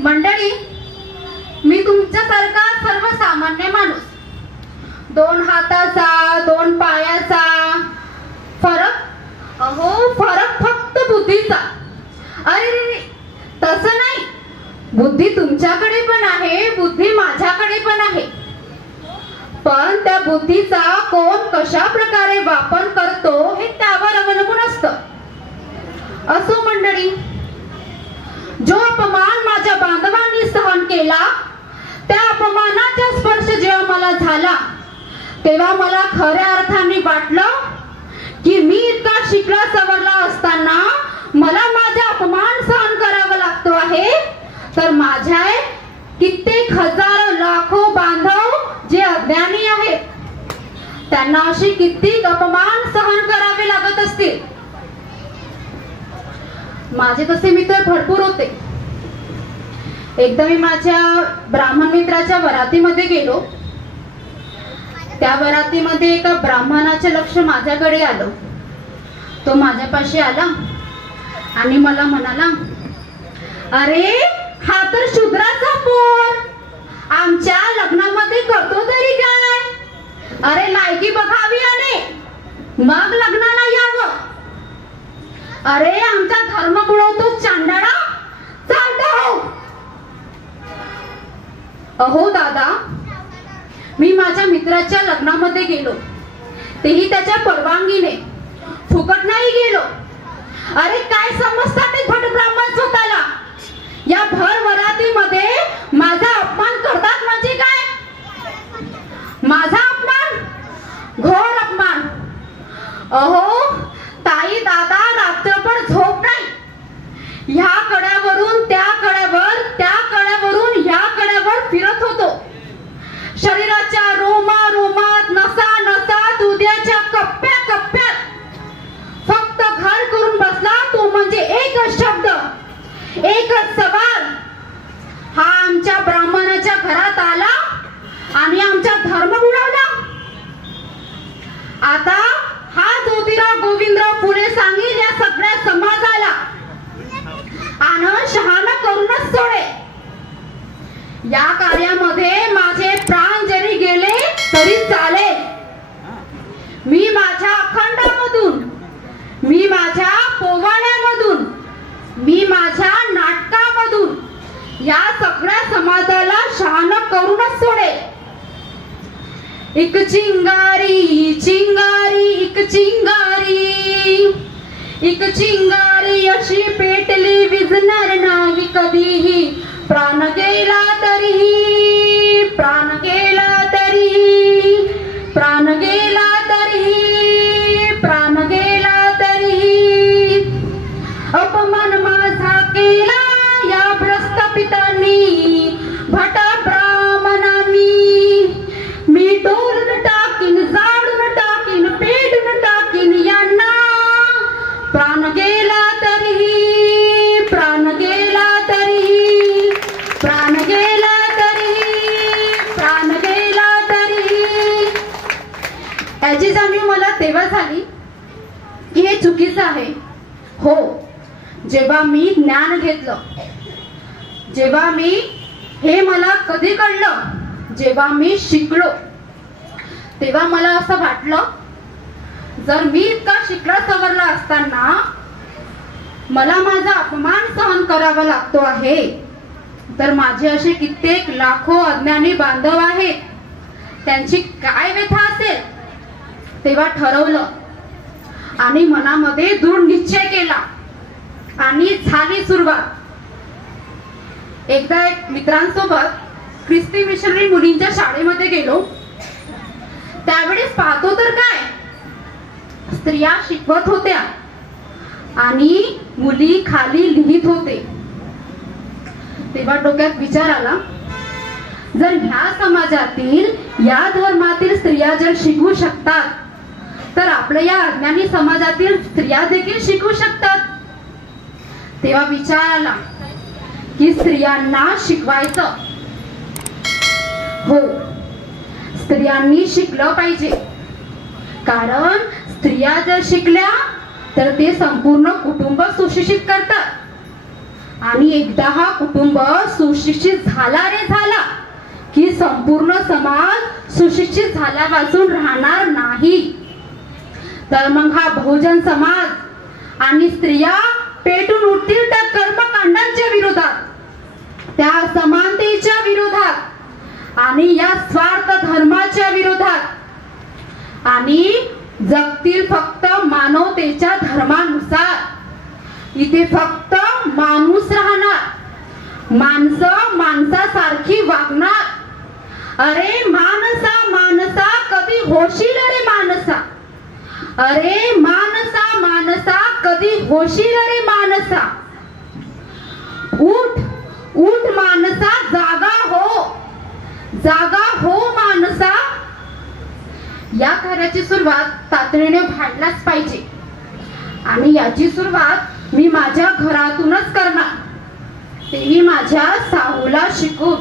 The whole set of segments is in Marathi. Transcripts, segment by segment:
मंडळी, मी तुमच्यासारखा सर्वसामान्य माणूस, दोन हाताचा दोन पायाचा फरक फक्त बुद्धीचा. अरे तसं नाही, बुद्धी तुमच्याकडे पण आहे, बुद्धी माझ्याकडे पण आहे, पण त्या बुद्धीचा कोण कशा प्रकारे वापर करतो हे त्यावर अवलंबून असतं. असो मंडळी, जो अपमान माझ्या बांधवांनी सहन केला, त्या अपमानाचा स्पर्श जेव्हा मला झाला तेव्हा मला खऱ्या अर्थाने वाटलं की मी इतका शिकला सवरला असताना मला माझा अपमान सहन करावा लागतो आहे, तर माझ्या कित्येक हजारो लाखो बांधव जे अज्ञानी आहेत त्यांना अशी कित्येक अपमान सहन करावे लागत असतील. माझे तसे मित्र भरपूर होते. एकदा मी माझ्या ब्राह्मण मित्राच्या वरातीमध्ये गेलो. त्या वरातीमध्ये एका ब्राह्मणाचे लक्ष माझ्याकडे आलं. तो माझ्यापाशी आला आणि मला म्हणाला, अरे हा तर शूद्राचा पोर, आमच्या लग्नामध्ये करतो तरी काय? अरे लायकी बघावी आणि मग लग्नाला यावं. अरे आमचा धर्म बुडवतो चांडाळा, चालतो. अहो दादा, मी माझ्या मित्राच्या लग्नामध्ये गेलो, तेही त्याच्या परवानगीने, फुकट नाही गेलो. अरे काय समजतात ते भट ब्राह्मण स्वतःला? या भर वरातीमध्ये माझा अपमान करतात म्हणजे काय? माझा अपमान, घोर अपमान. अहो ताई दादा, रात्रभर झोप नाही. ह्या कड्यावरून त्या कड्यावर, त्या कड्यावरून ह्या कड्यावर फिरत होतो. शरीराच्या रोमा रोमात, नसा नसात, उद्याच्या कप्प्या कप्प्यात फक्त घर करून बसला तो म्हणजे एकच शब्द, एकच सवाल. हा आमच्या ब्राह्मणाच्या घरात आला आणि आमचा धर्म बुडवला. आता हा ज्योतिराव गोविंदराव फुले सांगेल या सगळ्या समाजाला, आणि शहाणा करूनच सोडे. या कार्यामध्ये माझे प्राण जरी गेले तरी चालेल. मी माझ्या अखंडामधून, मी माझ्या पोवाड्यामधून, मी माझ्या नाटकामधून या सगळ्या समाजाला शहाणा करूनच सोडे. एक चिंगारी चिंगारी, एक चिंगारी, एक चिंगारी अशी पेटली विझणार नाही कधीही. प्राण गेला तरीही, प्राण गेला तरीही, प्राण गेला तरीही, प्राण गेला तरीही. अपमान माझा केला या प्रस्थापितांनी, भट ब्राह्मणांनी. मी डोलून टाकीन, जाळून टाकीन, पेटून टाकीन यांना. प्राण गेला तरीही, प्राण गेला तरीही, प्राण गेला तरीही, प्राण गेला तरीही. याची जाणीव मला तेव्हा झाली की हे चुकीचं आहे. हो, जेव्हा मी ज्ञान घेतलं, जेव्हा मी, हे मला कधी कळलं, जेव्हा मी शिकलो, तेव्हा मला असं वाटलं, जर मी इतका शिकला सवरला असताना मला माझा अपमान सहन करावा लागतो आहे, तर माझे असे कित्येक लाखो अज्ञानी बांधव आहेत, त्यांची काय व्यथा असेल. तेव्हा ठरवलं आणि मनामध्ये दृढ निश्चय केला आणि झाली सुरुवात. एकदा एक मित्रांसोबत ख्रिस्ती मिशनरी मुलींच्या शाळेमध्ये गेलो. त्यावेळेस पाहतो तर काय, स्त्रिया शिकवत होत्या आणि मुली खाली लिहित होते. तेव्हा डोक्यात विचार आला, जर ह्या समाजातील, या धर्मातील स्त्रिया जर शिकवू शकतात, तर आपल्या या अज्ञानी समाजातील स्त्रिया देखील शिकवू शकतात. तेव्हा विचार आला की स्त्रियांना शिकवायचं. हो, स्त्रियांनी शिकलं पाहिजे, कारण स्त्रिया जर शिकल्या तर ते संपूर्ण कुटुंब सुशिक्षित करतात. आणि एकदा हा कुटुंब सुशिक्षित झाला रे झाला की संपूर्ण समाज सुशिक्षित झाल्यापासून राहणार नाही. तर मग हा बहुजन समाज आणि स्त्रिया पेटून उठतील त्या कर्मकांडांच्या विरोधात, त्या समानतेच्या विरोधात आणि या स्वार्थ धर्माच्या विरोधात, आणि जगतील फक्त मानवतेच्या धर्मानुसार. इथे फक्त माणूस राहणार, माणसं माणसासारखी वागणार. अरे माणसा माणसा कधी होशील रे माणसा, अरे माणसा माणसा कधी होशील रे माणसा. उठ उठ माणसा, जागा हो, जागा हो माणसा. या कार्याची सुरुवात तातडीने व्हायलाच पाहिजे आणि याची सुरुवात मी माझ्या घरातूनच करणार, तेही माझ्या साहूला शिकून.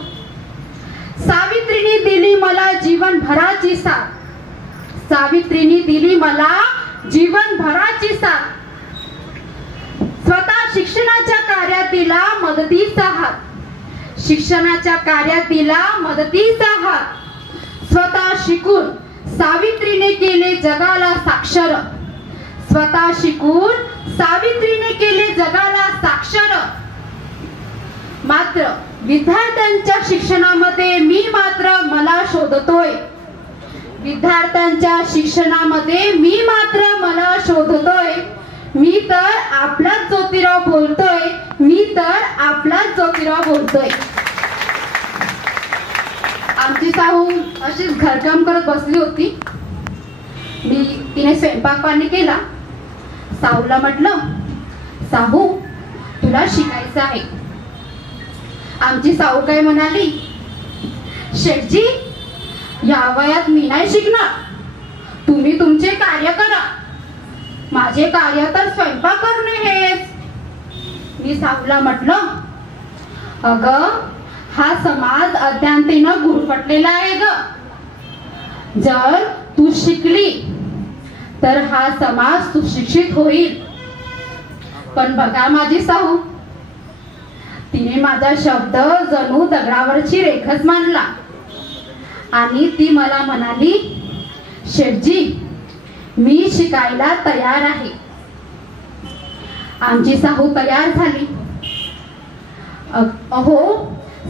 सावित्रीने दिली मला जीवनभराची साथ, सावित्रीने दिली मला जीवनभराची साथ. स्वतः शिक्षणाच्या कार्यात दिला मदतीचा हात, शिक्षणाच्या कार्यात दिला मदतीचा हात. स्वतः शिकून सावित्रीने केले जगाला साक्षर, स्वतः शिकून सावित्रीने केले जगाला साक्षर. मात्र विद्यार्थ्यांच्या शिक्षणामध्ये मी मात्र मला शोधतोय, विद्यार्थ्यांच्या शिक्षणामध्ये मी मात्र मला शोधतोय. मी तर आपलाच ज्योतिराव बोलतोय, मी तर आपलाच ज्योतिराव बोलतोय. आमची साहू अशीच घरकाम करत बसली होती. तिने स्वयंपाक पाणी केला. साहूला म्हटलं, साहू तुला शिकायचं आहे. आमची साहू काय म्हणाली, शेठजी या वयात मी नाही शिकणार, तुम्ही तुमचे कार्य करा, माझे कार्य तर स्वयंपाक करणे हेच. मी साहूला म्हटलं, अगं हा समाज अज्ञानतेनं गुरफटलेला आहे ग. जर तू शिकली तर हा समाज सुशिक्षित होईल. पण बघा माझी साहू, तिने माझा शब्द जणू दगडावरची रेखच मानला आणि ती मला म्हणाली, शेठजी मी शिकायला तयार आहे. आमची साहू तयार झाली. अहो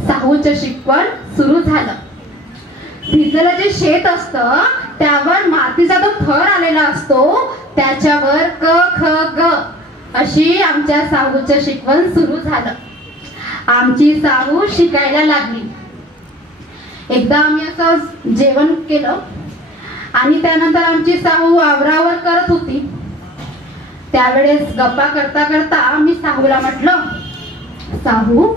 साहूचं शिकवण सुरू झालं. भिजलेलं जे शेत असतं त्यावर मातीचा जो थर आलेला असतो त्याच्यावर क ख ग अशी आमच्या साहूचं शिकवण सुरू झालं. आमची साहू शिकायला लागली. एकदा आम्ही असं जेवण केलं आणि त्यानंतर आमची साहू आवरावर करत होती. त्यावेळेस गप्पा करता करता मी साहूला म्हटलं, साहू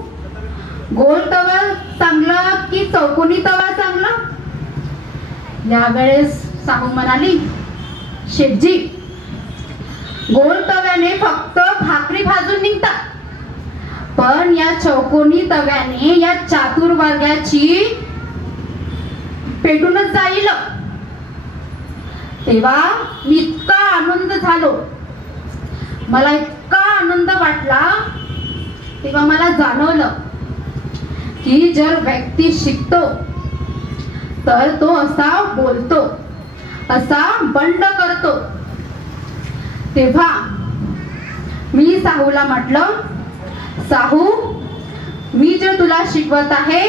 गोल तवा चांगला की चौकोनी तवा चांगला? यावेळेस साहू म्हणाली, शेठजी गोल तव्याने फक्त भाकरी भाजून निघतात, पण या चौकोनी तव्याने या चातुर्वर्गाची पेटूनच जाईल. तेव्हा मी इतका आनंद झालो, मला इतका आनंद वाटला. तेव्हा मला जाणवलं की जर व्यक्ती शिकतो तर तो असा बोलतो, असा बंड करतो. तेव्हा मी साहूला म्हटलं, साहू मी जे तुला शिकवत आहे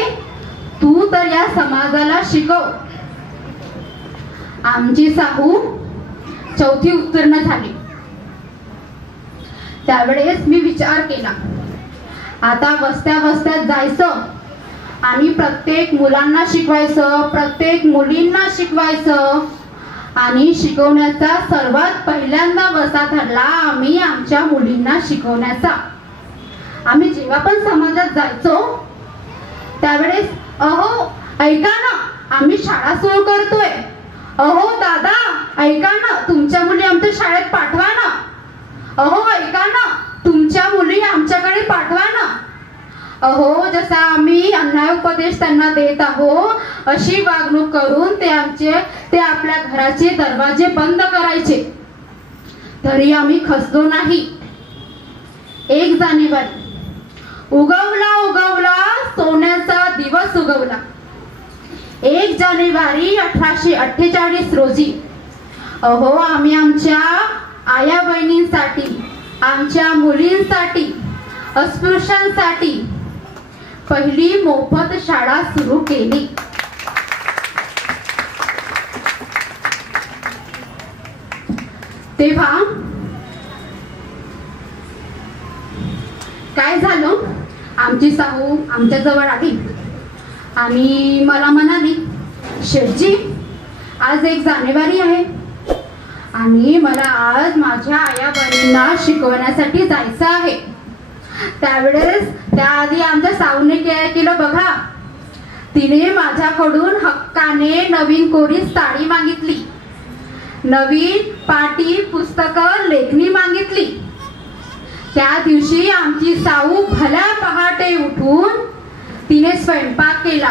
तू तर या समाजाला शिकव. आमची साहू चौथी उत्तीर्ण झाली. त्यावेळेस मी विचार केला, आता वस्त्या वस्त्यात जायचं आणि प्रत्येक मुलांना शिकवायचं, प्रत्येक मुलींना शिकवायचं. आणि शिकवण्याचा सर्वात पहिल्यांदा वसा ठरला आम्ही आमच्या मुलींना शिकवण्याचा. आम्ही जेव्हा पण समाजात जायचो त्यावेळेस, अहो ऐका ना आम्ही शाळा सुरू करतोय, अहो दादा ऐका ना तुमच्या मुली आमच्या शाळेत पाठवा ना, अहो ऐका ना तुमच्या मुली आमच्याकडे पाठवा ना. अहो जसा आम्ही अन्याय उपदेश त्यांना देत आहोत अशी वागणूक करून ते आपल्या घराचे दरवाजे बंद करायचे. तरी आम्ही खचलो नाही. 1 जानेवारी उगवला उगवला सोन्याचा दिवस उगवला. 1 जानेवारी 1848 रोजी. अहो, आम्ही आमच्या आया बहिणींसाठी, आमच्या मुलींसाठी, अस्पृश्यांसाठी पहिली मोफत शाळा सुरू केली. तेव्हा काय झालं, आमची साहू आमच्या जवळ आली आणि मला म्हणाली, शेठजी, आज 1 जानेवारी आहे आणि मला आज माझ्या आया बहिणींना शिकवण्यासाठी जायचं आहे. त्यावेळेस त्याआधी आमच्या साऊने काय केलं बघा, तिने माझ्याकडून हक्काने नवीन कोरी साडी मागितली, नवीन पाटी पुस्तकं लेखणी मागितली. त्या दिवशी आमची साऊ भल्या पहाटे उठून तिने स्वयंपाक केला,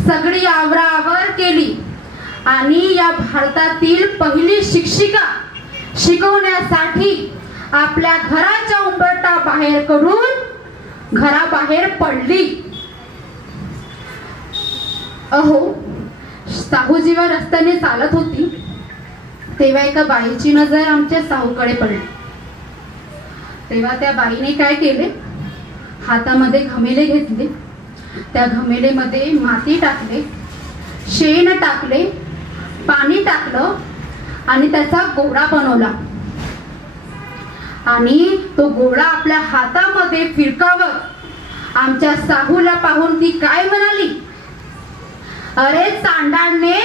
सगळी आवराआवर केली आणि या भारतातील पहिली शिक्षिका शिकवण्यासाठी आपल्या घराच्या उंबरठा बाहेर करून घराबाहेर पडली. अहो, साहू जेव्हा रस्त्याने चालत होती तेव्हा एका बाईची नजर आमच्या साहूकडे पडली. तेव्हा त्या बाईने काय केले, हातामध्ये घमेले घेतले, त्या घमेलेमध्ये माती टाकले, शेण टाकले, पाणी टाकलं आणि त्याचा गोळा बनवला आणि तो गोळा आपल्या हातामध्ये फिरकावत आमच्या साहूला पाहून ती काय म्हणाली, अरे चांडाळने,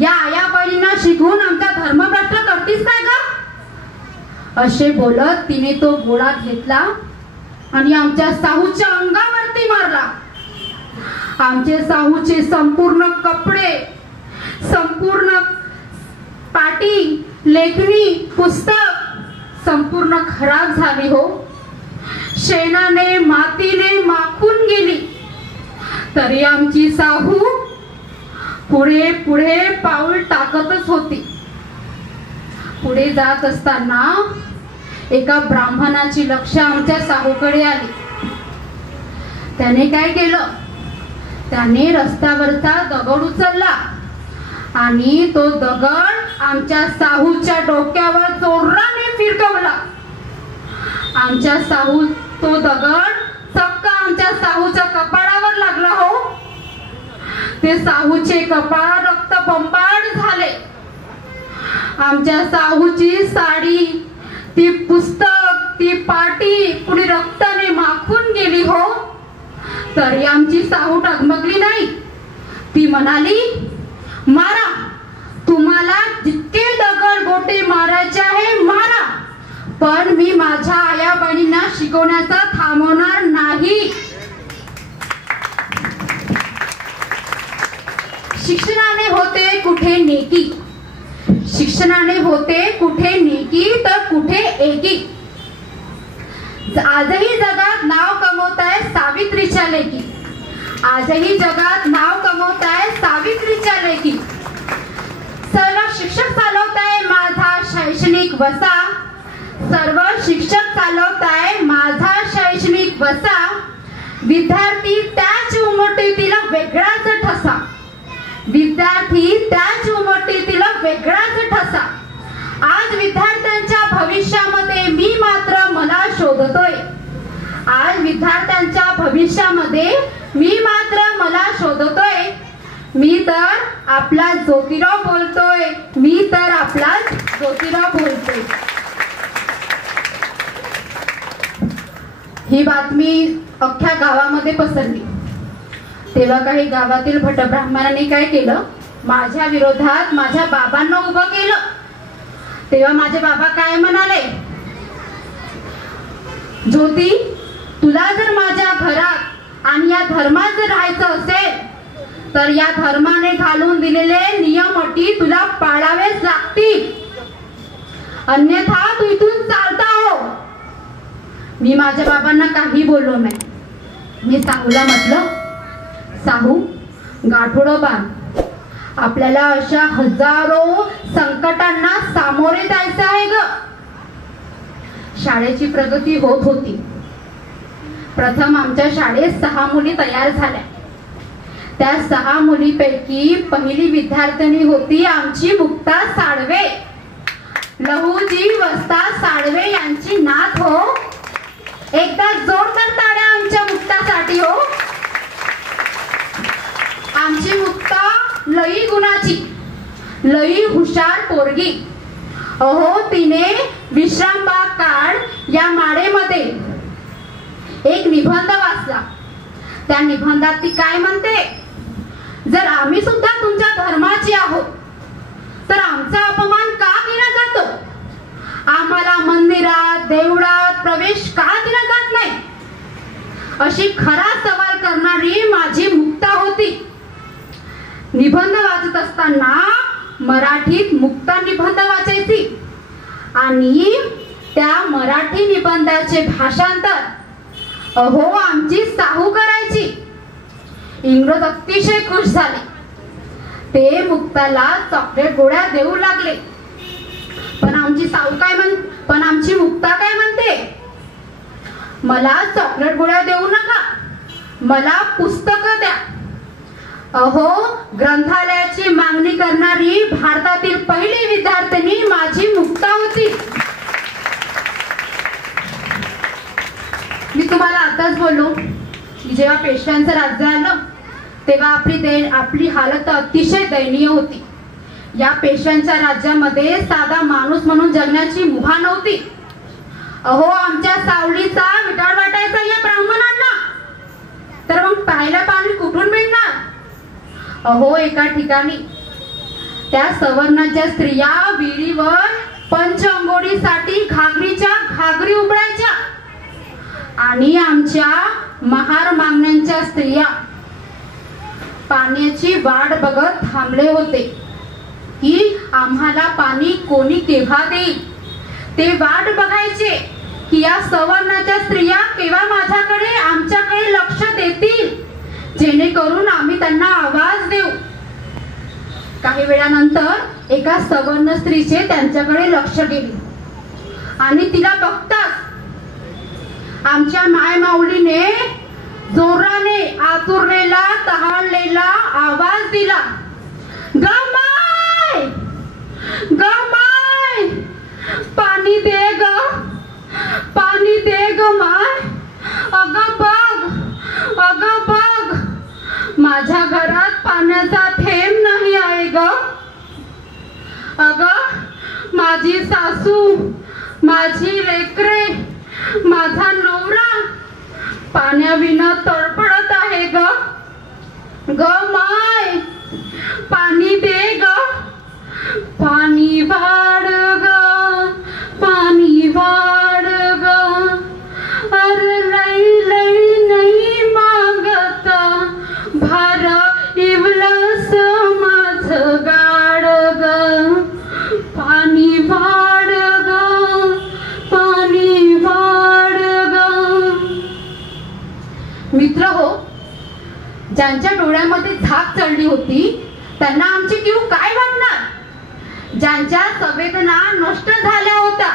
या आया बहिणींना शिकवून आमचा धर्मभ्रष्ट करतीस काय ग? असे बोलत तिने तो गोळा घेतला आणि आमच्या साहूच्या अंगावरती मारला. आमचे साहूचे संपूर्ण कपडे, संपूर्ण पाटी, लेखणी, पुस्तक संपूर्ण खराब झाली. हो, शेणाने मातीने माखून गेली. तरी आमची साहू पुढे पुढे पाऊल टाकतच होती. पुढे जात असताना एका ब्राह्मणाची लक्ष आमच्या साहूकडे आली. त्याने काय केलं, त्याने रस्त्यावरचा दगड उचलला आणि तो दगड आमच्या साहूच्या डोक्यावर जोराने फिरकवला. आमच्या साहू तो दगड चक्क आमच्या साहूच्या कपाळावर लागला. हो, ते साहूचे कपाळ रक्तबंबाळ झाले. आमच्या साहूची साडी, ती पुस्तक, ती पाटी पुढे रक्ताने माखून गेली. हो, तरी आमची साहू डगमगली नाही. ती म्हणाली, मारा, तुम्हाला जितके दगड गोटे मारायचे आहे मारा, पण मी माझ्या आया बहिणींना शिकवण्याचा थांबवणार नाही. शिक्षणाने होते कुठे नेकी, शिक्षणाने होते कुठे नेकी तर कुठे एकी. आजही जगात नाव कमवताय सावित्रीच्या लेकी, आजही जगात नाव कमवताय सावित्रीच्या लेकी. सर्व शिक्षक चालवताय माझा शैक्षणिक वसा, सर्व शिक्षक चालवताय माझा शैक्षणिक वसा. विद्यार्थी त्याच उमटीला वेगळाच ठसा, विद्यार्थी त्याच उमटीला वेगळाच ठसा. आज विद्यार्थ्यांच्या भविष्यामध्ये मी मात्र मला शोधतोय, आज विद्यार्थ्यांच्या भविष्यामध्ये मी मात्र मला शोधतोय. मी तर आपला ज्योतिराव बोलतोय, मी तर आपला ज्योतिराव बोलतोय. ही बातमी अख्ख्या गावामध्ये पसरली. तेव्हा काही गावातील भटब्राह्मणांनी काय केलं, माझ्या विरोधात माझ्या बाबांना उभं केलं. तेव्हा माझे बाबा काय म्हणाले, ज्योती, तुला जर माझ्या घरात आणि या धर्मात जर राहायचं असेल तर या धर्माने घालून दिलेले नियम अटी तुला पाळावेच लागतील, अन्यथा तू इथून चालता हो. मी माझ्या बाबांना काही बोललो नाही. मी साहूला म्हटलं, साहू, गाठोडं बांध, आपल्याला अशा हजारो संकटांना सामोरे जायचं आहे ग. शाळेची प्रगती होत होती. प्रथम आमच्या शाळेत 6 मुली तयार झाल्या. त्या 6 मुलीपैकी पहिली विद्यार्थिनी होती आमची मुक्ता साळवे. लहुजी वस्ताद साळवे यांची नात हो. एकदा जोरदार टाळ्या आमच्या मुक्तासाठी हो. आमची मुक्ता लई गुणाची, लई हुशार पोरगी. अहो, तिने विश्रामबाग काळ या माळेमध्ये एक निबंध वाचला. त्या निबंधात ती काय म्हणते, जर आम्ही सुद्धा तुमच्या धर्माची आहोत तर आमचा अपमान का केला जातो? आम्हाला मंदिरात देवळात प्रवेश का दिला जात नाही? अशी खरा सवाल करणारी माझी मुक्ता होती. निबंध वाचत असताना मराठीत मुक्ता निबंध वाचायची आणि त्या मराठी निबंधाचे भाषांतर अहो आमची साहू करायची. इंग्रज अतिशय खुश झाले. ते मुक्ताला चॉकलेट गोळ्या देऊ लागले. पण आमची मुक्ता काय म्हणते, मला चॉकलेट गोळ्या देऊ नका, मला पुस्तकं द्या. अहो, ग्रंथालयाची मागणी करणारी भारतातील पहिली विद्यार्थिनी माझी मुक्ता होती. मी तुम्हाला आताच बोललो की जेव्हा पेशव्यांचं राज्य आलं तेव्हा आपली हालत अतिशय दयनीय होती. या पेशव्यांच्या राज्यामध्ये साधा माणूस म्हणून जगण्याची मुभा नव्हती. अहो, आमच्या सावलीचा विटाळ वाटायचा या ब्राह्मणांना, तर मग प्यायला पाणी कुठून मिळणार? अहो, एका ठिकाणी त्या सवर्णाच्या स्त्रिया विहिरीवर पंचअंघोळीसाठी घागरी उबळायच्या आणि आमच्या महार मागण्यांच्या स्त्रिया पाण्याची वाट बघत थांबले होते की आम्हाला पाणी कोणी केव्हा देईल. ते वाट बघायचे की या सवर्णाच्या स्त्रिया केव्हा आमच्याकडे लक्ष देतील, जेणेकरून आम्ही त्यांना आवाज देऊ. काही वेळानंतर एका सवर्ण स्त्रीचे त्यांच्याकडे लक्ष गेले आणि तिला बघताच आमच्या मायमाऊलीने जोराने आतुरलेला तहानलेला आवाज दिला, गमाय गमाय, पाणी दे ग, पाणी दे ग माय. अगं बघ, माझ्या घरात पाण्याचा थेंब नाही आहे ग. अगं, माझी सासू, माझी लेकरे, माझा नवरा पाण्याविना तडफडत आहे ग. ग माय, पाणी दे ग, पाणी वाढ ग, पाणी वाढ ग. अरे लई नाही मागत, भार इवलस माझ गाड ग. पाणी वाढ ग, पाणी वाढ ग. मित्र हो, ज्यांच्या डोळ्यामध्ये झाक चढली होती त्यांना आमची कीव काय वाटणार? ज्यांच्या संवेदना नष्ट झाल्या होत्या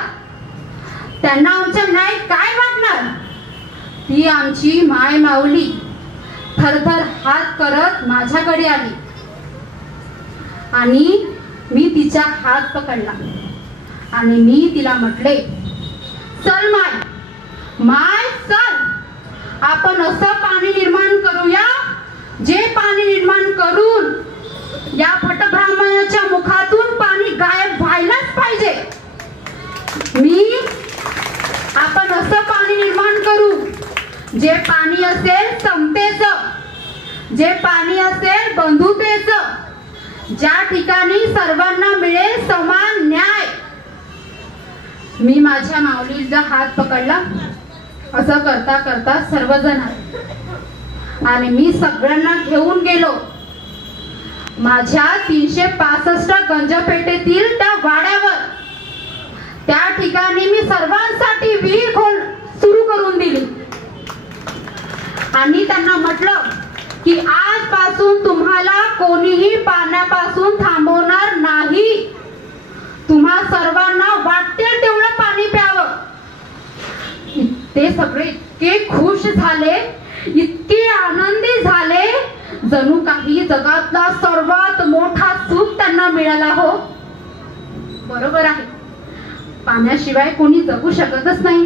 त्यांना आमच्या न्याय काय वाटणार? ती आमची माय माऊली थरथर हात करत माझ्याकडे आली आणि मी तिचा हात पकडला आणि मी तिला म्हटले, चल माय चल, आपण असं पाणी निर्माण करूया जे पाणी निर्माण करून या भटब्राह्मणाच्या मुखातून पाणी गायब व्हायलाच पाहिजे. आपण असं पाणी निर्माण करू जे पाणी असेल समतेचं, जे पाणी असेल बंधुतेचं, ज्या ठिकाणी सर्वांना मिळेल समान न्याय. मी माझ्या माऊलीचा हात पकडला. असं करता करता सर्वजण आले आणि मी सगळ्यांना घेऊन गेलो माझ्या 365 गंजपेठेतील त्या वाड्यावर. त्या ठिकाणी मी सर्वांसाठी विहीर सुरू करून दिली आणि त्यांना म्हटलं की आजपासून तुम्हाला कोणीही पाण्यापासून थांबवणार नाही. तुम्हा सर्वांना वाटेल तेवढं पाणी प्यावं. ते सगळे इतके खुश झाले, इतके आनंदी झाले, जणू काही जगातला सर्वात मोठा सुख त्यांना मिळाला हो. बरोबर आहे, पाण्याशिवाय कोणी जगू शकतच नाही,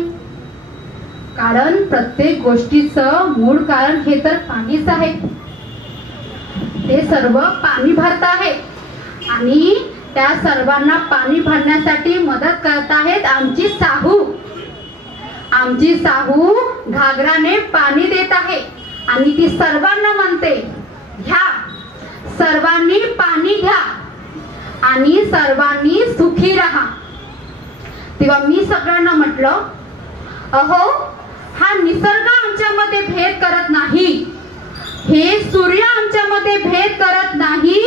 कारण प्रत्येक गोष्टीचं मूळ कारण हे तर पाणीच आहे. ते सर्व पाणी भरत आहेत आणि त्या सर्वांना पाणी भरण्यासाठी मदत करत आहेत आमची साहू. आमची साहू घागराने पाणी देत आहे आणि ती सर्वांना म्हणते, घ्या, सर्वांनी पाणी घ्या आणि सर्वांनी सुखी राहा. तेव्हा मी सगळ्यांना म्हटलं, अहो, हा निसर्ग आमच्यामध्ये भेद करत नाही, हे सूर्य आमच्यामध्ये भेद करत नाही,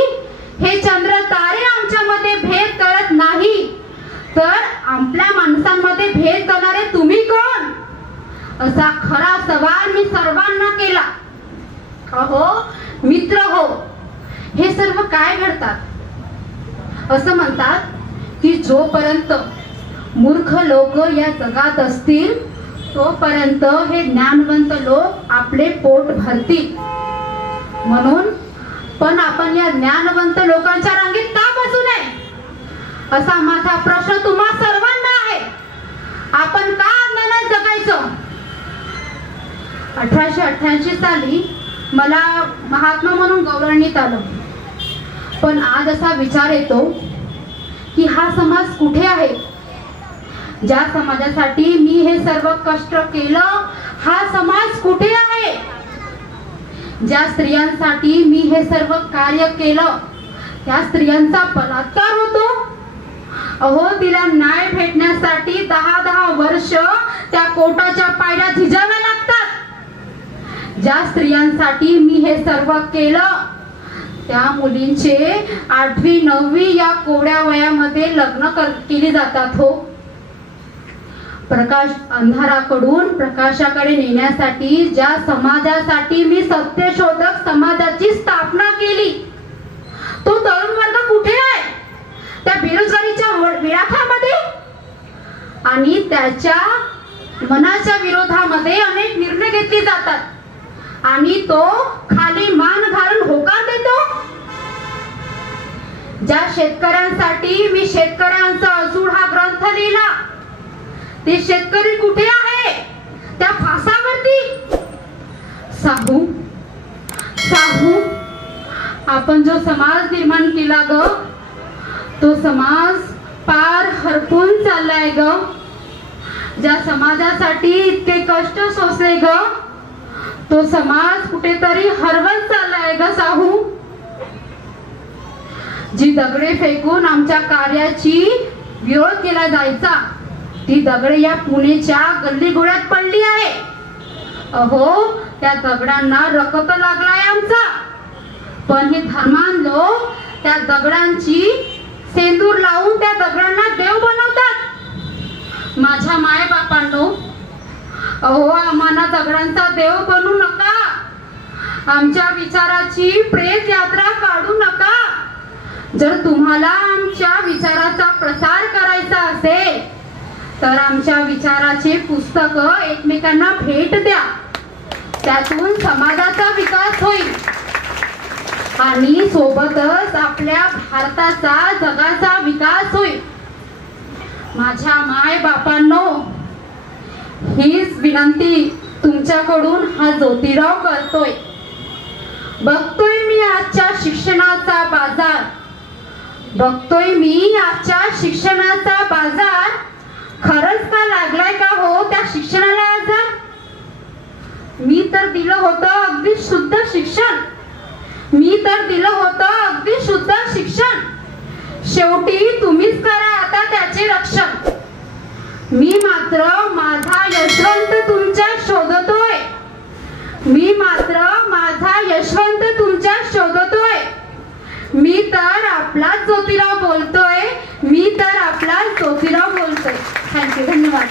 हे चंद्र तारे आमच्यामध्ये भेद करत नाही, तर आपल्या माणसांमध्ये भेद करणारे तुम्ही कोण? असा खरा सवाल मी सर्वांना केला. अहो मित्र हो, हे सर्व काय घडतात? असं म्हणतात की जोपर्यंत मूर्ख लोक या जगात असतील तोपर्यंत हे ज्ञानवंत लोक आपले पोट भरतील. म्हणून पण आपण या ज्ञानवंत लोकांच्या रांगेत का बसू नये, असा माझा प्रश्न तुम्हा सर्वांना आहे. आपण का अज्ञानात जगायचं? 1888 साली मला महात्मा म्हणून गौरवण्यात आलं. पण आज असा विचार येतो की हा समाज कुठे आहे? ज्या समाजासाठी मी हे सर्व कष्ट केलं, हा समाज कुठे आहे? ज्या स्त्रियांसाठी मी हे सर्व कार्य केलं, त्या स्त्रियांचा बलात्कार होतो. अहो, तिला न्याय भेटण्यासाठी 10-10 वर्ष त्या कोर्टाच्या पायऱ्या झिजाव्या लागतात. ज्या स्त्रियांसाठी मी हे सर्व केलं, त्या मुलींचे 8वी 9वी या कोवड्या वयामध्ये लग्न केली जातात हो. प्रकाश अंधाराकडून प्रकाशाकडे नेण्यासाठी ज्या समाजासाठी मी सत्यशोधक समाजाची स्थापना केली, तो तरुण वर्ग कुठे आहे? त्या बेरोजगारीच्या विळाखामध्ये आणि त्याच्या मनाच्या विरोधामध्ये अनेक निर्णय घेतले जातात आणि तो खाली मान घालून होकार देतो. ज्या शेतकऱ्यांसाठी मी शेतकऱ्यांचा असूड हा ग्रंथ लिहिला, ते शेतकरी कुठे आहे? त्या फासावरती. साहू, आपण जो समाज निर्माण केला ग, तो समाज पार हरपून चाललाय ग. ज्या समाजासाठी इतके कष्ट सोसले ग, तो समाज कुठेतरी हरवत चाललाय ग साहू. जी दगडे फेकून आमच्या कार्याची विरोध केला जायचा, ती दगडे या पुणेच्या गल्लीगोळ्यात पडली आहे. अहो, त्या दगडांना रक्त लागलाय आमचा. पण हे धर्मान लोक त्या दगडांची सेंदूर लावून त्या दगडांना देव बनवतात. माझ्या मायबापांनो, अहो, आम्हाला दगडांचा देव बनू नका. आमच्या विचाराची प्रेत यात्रा काढू नका. जर तुम्हाला आमच्या विचाराचा प्रसार करायचा असेल तर आमच्या विचाराचे पुस्तक एकमेकांना भेट द्या. त्यातून समाजाचा विकास होईल आणि सोबतच आपल्या भारताचा, जगाचा विकास होईल. माझ्या माय बापांनो, हीच विनंती तुमच्याकडून हा ज्योतिराव करतोय. बघतोय मी आजच्या शिक्षणाचा बाजार, खरंच का लागलाय का हो त्या शिक्षणाला आजार? मी तर दिलं होतं अगदी शुद्ध शिक्षण, शेवटी तुम्हीच करा आता त्याचे रक्षण. मी मात्र माझा यशवंत तुमच्यात शोधतोय. मी तर आपलाच ज्योतिराव बोलतोय. थँक्यू, धन्यवाद.